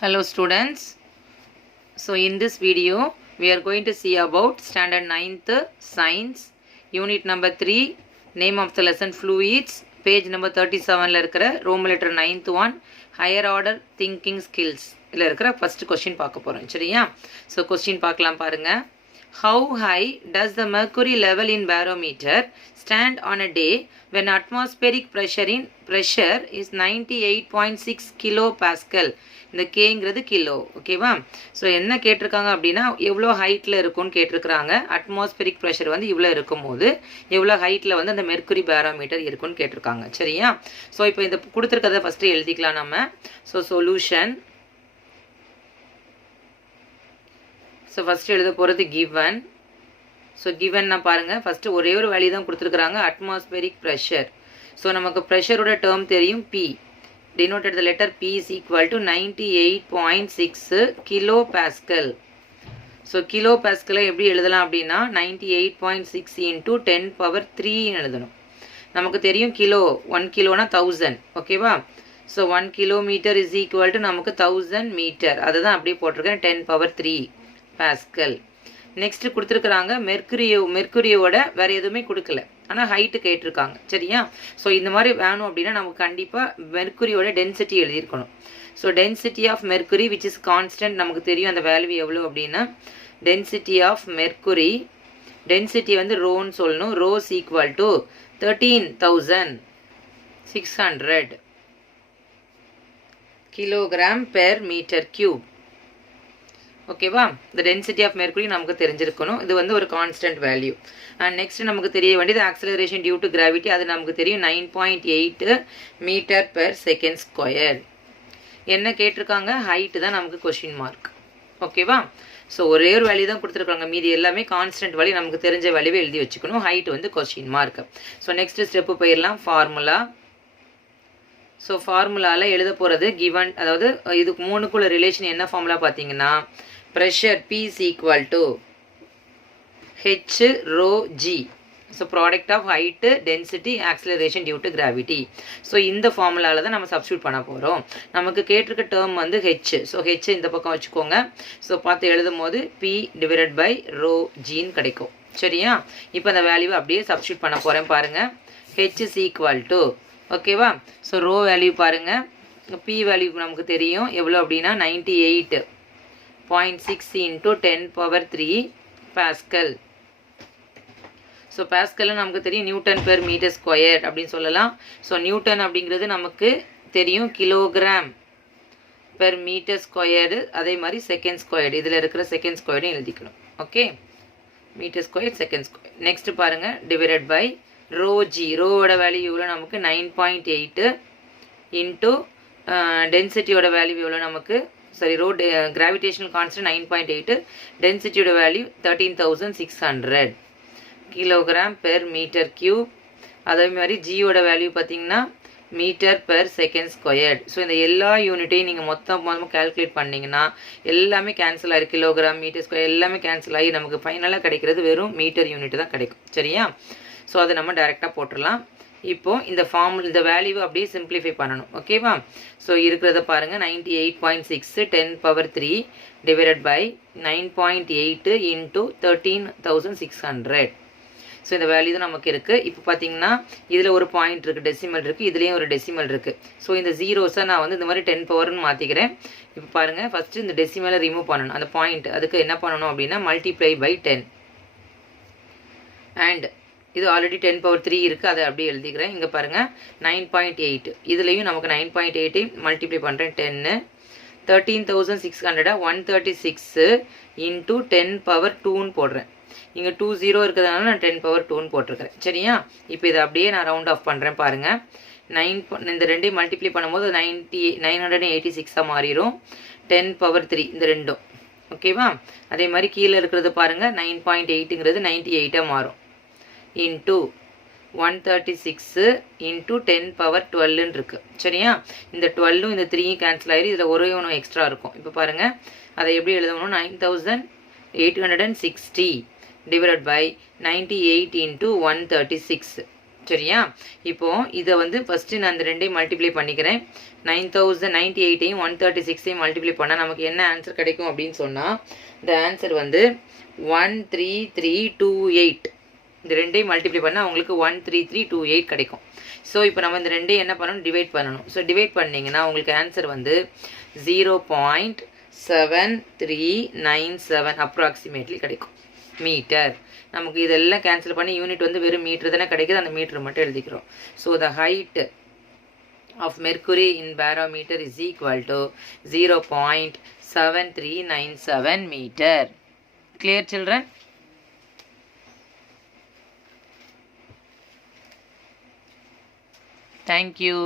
Hello students. So in this video we are going to see about standard 9th science unit number 3, name of the lesson fluids, page number 37 la irukra roman letter 9th one, higher order thinking skills ila irukra first question paaka porom seriya. So question paakalam parunga. How high does the mercury level in barometer stand on a day when atmospheric pressure is 98.6 kilopascal? இந்த கேங்கிறது kilo. ஓகேவா? So என்ன கேட்டிருக்காங்க அப்படின்னா எவ்வளோ ஹைட்டில் இருக்கும்னு கேட்டிருக்கிறாங்க. Atmospheric pressure வந்து இவ்வளோ இருக்கும்போது எவ்வளோ ஹைட்டில் வந்து அந்த மெர்க்குரி பேரோமீட்டர் இருக்குன்னு கேட்டிருக்காங்க. சரியா? ஸோ இப்போ இந்த கொடுத்துருக்கதை ஃபஸ்ட்டு எழுதிக்கலாம் நம்ம. So solution. ஸோ ஃபஸ்ட்டு எழுத போகிறது கிவன். ஸோ கிவன்னா பாருங்கள், ஃபஸ்ட்டு ஒரே ஒரு வேல்யூ தான் கொடுத்துருக்குறாங்க, அட்மாஸ்பெரிக் ப்ரெஷர். ஸோ நமக்கு ப்ரெஷரோட டேர்ம் தெரியும், P. Denoted the letter P is equal to 98.6 kilopascal. So kilopascal எப்படி எழுதலாம் அப்படின்னா 98.6 into 10 power 3 எழுதணும். நமக்கு தெரியும் கிலோ 1 கிலோனா 1000. ஓகேவா? So 1 kilometre is equal to நமக்கு 1000 மீட்டர். அதை தான் அப்படியே போட்டிருக்கேன், 10 power 3 பாஸ்கல். நெக்ஸ்ட் கொடுத்துருக்குறாங்க மெர்க்குரியோட வேறு எதுவுமே கொடுக்கல, ஆனால் ஹைட்டு கேட்டிருக்காங்க. சரியா? ஸோ இந்த மாதிரி வேணும் அப்படின்னா நமக்கு கண்டிப்பாக மெர்க்குரியோட டென்சிட்டி எழுதியிருக்கணும். So density of mercury which is constant, நமக்கு தெரியும் அந்த வேல்யூ எவ்வளோ அப்படின்னா டென்சிட்டி ஆஃப் மெர்க்குரி, டென்சிட்டி வந்து ரோன்னு சொல்லணும். Rho's equal to 13,600 kilogram per metre cube. ஓகேவா? இந்த டென்சிட்டி ஆஃப் மெர்க்குரி நமக்கு தெரிஞ்சிருக்கணும். இது வந்து ஒரு கான்ஸ்டன்ட் வேல்யூ. அண்ட் நெக்ஸ்ட் நமக்கு தெரிய வேண்டியது ஆக்சலரேஷன் டியூ டு கிராவிட்டி. அது நமக்கு தெரியும் 9.8 மீட்டர் பெர் செகண்ட் ஸ்கொயர். என்ன கேட்டிருக்காங்க? ஹைட்டு தான் நமக்கு கொஷின் மார்க். ஓகேவா? ஸோ ஒரே ஒரு வேல்யூ தான் கொடுத்துருக்காங்க, மீதி எல்லாமே கான்ஸ்டன்ட் வேல்யூ, நமக்கு தெரிஞ்ச வேல்யூவே எழுதி வச்சுக்கணும். ஹைட் வந்து question mark. So next step போயிடலாம், ஃபார்முலா. ஸோ ஃபார்முலாவில் எழுத போகிறது கிவன், அதாவது இதுக்கு மூணுக்குள்ள ரிலேஷன் என்ன ஃபார்முலா பார்த்தீங்கன்னா pressure P is equal to H rho G. So product of height, density, acceleration due to gravity. So இந்த ஃபார்முலாவில் தான் நம்ம சப்ஸ்டியூட் பண்ண போகிறோம். நமக்கு கேட்டிருக்க டேர்ம் வந்து H. ஸோ H இந்த பக்கம் வச்சுக்கோங்க. ஸோ பார்த்து எழுதும் போது P டிவைடட் பை ரோ ஜின்னு கிடைக்கும். சரியா? இப்போ அந்த வேல்யூவை அப்படியே சப்ஸ்டியூட் பண்ண போகிறேன் பாருங்கள். H is equal to, ஓகேவா? ஸோ ரோ வேல்யூ பாருங்கள், P வேல்யூ நமக்கு தெரியும் எவ்வளோ அப்படின்னா 98.6 into 10 power 3 பாஸ்கல். ஸோ பாஸ்கலில் நமக்கு தெரியும் நியூட்டன் பெர் மீட்டர் ஸ்கொயர் அப்படின்னு சொல்லலாம். ஸோ நியூட்டன் அப்படிங்கிறது நமக்கு தெரியும் கிலோகிராம் பெர் மீட்டர் ஸ்கொயர்டு. அதே மாதிரி செகண்ட் ஸ்கொயர்டு, இதில் இருக்கிற செகண்ட் ஸ்கொயர்டும் எழுதிக்கணும். Okay, metre square second square. Next பாருங்கள், டிவைடட் பை ரோ ஜி. ரோவோட வேல்யூ எவ்வளோ நமக்கு 9.8 இன்ட்டு டென்சிட்டியோட வேல்யூ எவ்வளோ நமக்கு, சாரி ரோ கிராவிடேஷனல் கான்ஸ்டன்ட் 9.8, டென்சிட்டியோட value 13,600 kilogram per metre cube. அதே மாதிரி ஜியோட வேல்யூ பார்த்தீங்கன்னா metre per second squared. So இந்த எல்லா யூனிட்டையும் நீங்கள் மொத்தமாக கால்குலேட் பண்ணிங்கன்னா எல்லாமே கேன்சல் ஆகி கிலோகிராம் மீட்டர் ஸ்கொயர் எல்லாமே கேன்சல் ஆகி நமக்கு ஃபைனலாக கிடைக்கிறது வெறும் மீட்டர் யூனிட் தான் கிடைக்கும். சரியா? ஸோ அதை நம்ம டைரெக்டாக போட்டுடலாம். இப்போது இந்த வேல்யூவை அப்படியே சிம்பிளிஃபை பண்ணணும். ஓகேவா? ஸோ இருக்கிறத பாருங்கள், 98.6 10 power 3 divided by 9.8 into 13,600. So இந்த வேல்யூ தான் நமக்கு இருக்குது. இப்போ பார்த்தீங்கன்னா இதில் ஒரு பாயிண்ட் இருக்குது, டெசிமல் இருக்குது, இதுலேயும் ஒரு டெசிமல் இருக்குது. ஸோ இந்த ஜீரோஸை நான் வந்து இந்த மாதிரி 10 பவர்னு மாற்றிக்கிறேன். இப்போ பாருங்கள், ஃபஸ்ட்டு இந்த டெசிமலை ரிமூவ் பண்ணணும். அந்த பாயிண்ட் அதுக்கு என்ன பண்ணணும் அப்படின்னா மல்டிப்ளை பை 10. அண்ட் இது ஆல்ரெடி 10 power 3 இருக்குது, அதை அப்படியே எழுதிக்கிறேன். இங்கே பாருங்கள் 9.8, இதுலேயும் நமக்கு 9.8 மல்டிப்ளை பண்ணுறேன் 10. 13,600 136 இன்ட்டு 10 power 2ன்னு போடுறேன். இங்கே 20 இருக்கிறதுனால நான் 10 power 2ன்னு போட்டிருக்கிறேன். சரியா? இப்போ இதை அப்படியே நான் ரவுண்ட் ஆஃப் பண்ணுறேன் பாருங்கள். இந்த ரெண்டையும் மல்டிப்ளை பண்ணும்போது 986 மாறிடும். 10 power 3 இந்த ரெண்டும். ஓகேவா? அதே மாதிரி கீழே இருக்கிறது பாருங்கள் 9.8ங்கிறது 98 மாறும். இன்ட்டு 136 இன்ட்டு 10 power 12ன்னு இருக்குது. சரியா? இந்த 12ம் இந்த 3யும் கேன்சல் ஆகிடும், இதில் ஒரே ஒன்று எக்ஸ்ட்ரா இருக்கும். இப்போ பாருங்கள் அதை எப்படி எழுதணும், 9,860 டிவைடட் பை 98 இன்ட்டு 136 சரியா? இப்போது இதை வந்து ஃபஸ்ட்டு நான் இந்த ரெண்டையும் மல்டிப்ளை பண்ணிக்கிறேன். 9098ஐயும் 136ஐயும் மல்டிப்ளை பண்ணால் நமக்கு என்ன ஆன்சர் கிடைக்கும் அப்படின்னு சொன்னால், இந்த ஆன்சர் வந்து 13328. இந்த ரெண்டையும் மல்டிப்ளை பண்ணால் உங்களுக்கு 13328 கிடைக்கும். ஸோ இப்போ நம்ம இந்த ரெண்டையும் என்ன பண்ணணும், டிவைட் பண்ணணும். ஸோ டிவைட் பண்ணிங்கன்னா உங்களுக்கு ஆன்சர் வந்து 0.7397 அப்ராக்சிமேட்லி கிடைக்கும் மீட்டர். நமக்கு இதெல்லாம் கேன்சல் பண்ணி யூனிட் வந்து வெறும் மீட்டர் தானே கிடைக்குது, அந்த மீட்டர் மட்டும் எழுதிக்கிறோம். So the height of mercury in barometer is equal to 0.7397 metre. Clear children? Thank you.